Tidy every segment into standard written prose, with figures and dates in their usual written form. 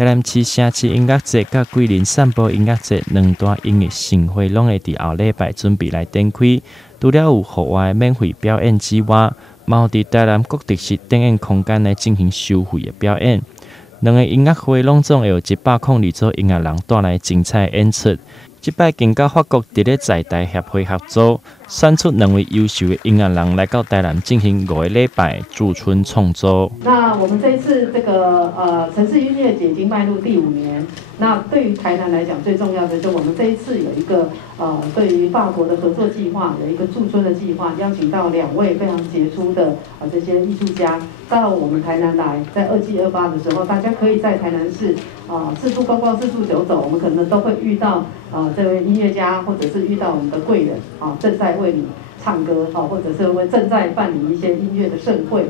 台南市城市音乐节甲桂林散步音乐节两大音乐盛会，拢会伫后礼拜准备来展开。除了有户外免费表演之外，嘛有伫台南各特色展演空间来进行收费的表演。两个音乐会拢总会有102组音乐人带来精彩演出。这摆经甲法国伫咧在台协会合作，选出2位优秀的音乐人来到台南进行5个礼拜驻村创作。那我们这一次这个城市音乐节已经迈入第5年。那对于台南来讲，最重要的就是我们这一次有一个对于法国的合作计划，有一个驻村的计划，邀请到2位非常杰出的这些艺术家到我们台南来，在2G28的时候，大家可以在台南市四处逛逛、四处走走，我们可能都会遇到这位音乐家，或者是遇到我们的贵人正在为你唱歌或者是正在办理一些音乐的盛会。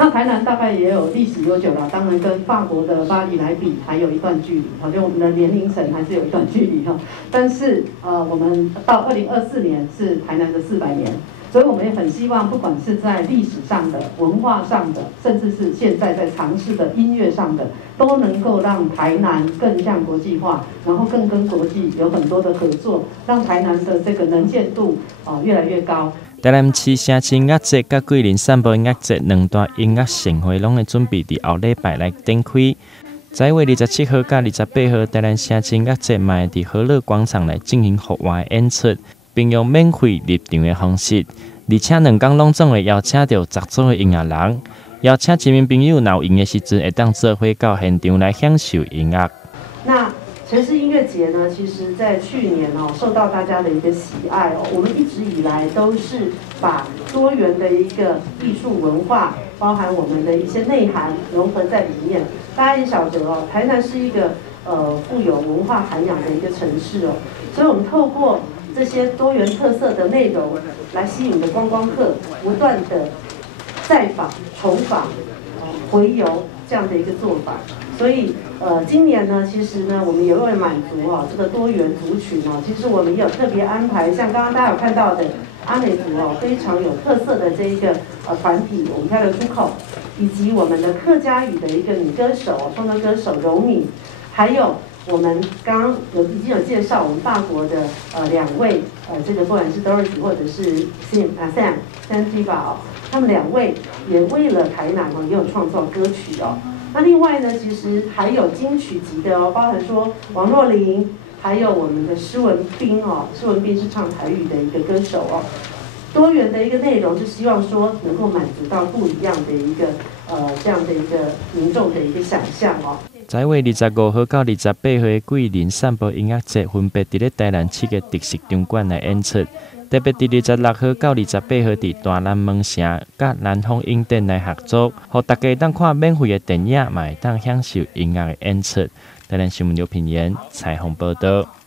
那台南大概也有历史悠久了，当然跟法国的巴黎来比，还有一段距离，就我们的年龄层还是有一段距离哈。但是我们到2024年是台南的400年，所以我们也很希望，不管是在历史上的、文化上的，甚至是现在在尝试的音乐上的，都能够让台南更向国际化，然后更跟国际有很多的合作，让台南的这个能见度越来越高。台南市城市音乐节甲桂林散步音乐节两大音乐盛会，拢会准备伫后礼拜来展开。10月27号到28号，台南城市音乐节嘛会伫和乐广场来进行户外演出，并用免费入场的方式，而且2天拢总会邀请到10组的音乐人，邀请知名朋友有闲的时阵，会当做伙到现场来享受音乐。那城市音乐节呢，其实在去年受到大家的一个喜爱我们一直以来都是把多元的一个艺术文化，包含我们的一些内涵融合在里面。大家也晓得台南是一个富有文化涵养的一个城市所以我们透过这些多元特色的内容来吸引的观光客，不断的再访、重访、回游这样的一个做法。所以今年呢，其实呢，我们也为了满足这个多元族群其实我们也有特别安排，像刚刚大家有看到的阿美族非常有特色的这一个团体，我们漂流出口，以及我们的客家语的一个女歌手、创作歌手柔米，还有我们刚刚已经有介绍我们法国的2位这个不管是 Doris 或者是 Sam Diva 他们2位也为了台南也有创作歌曲那另外呢，其实还有金曲级的包含说王若琳，还有我们的施文彬施文彬是唱台语的一个歌手多元的一个内容，是希望说能够满足到不一样的一个这样的一个民众的一个想象10月25号到28号的桂林散步音乐节，分别伫咧台南7个特色场馆来演出。特别伫26号到28号伫大南门城甲南方影展来合作，互大家当看免费的电影，嘛会当享受音乐的演出。台南新闻刘品言采访报道。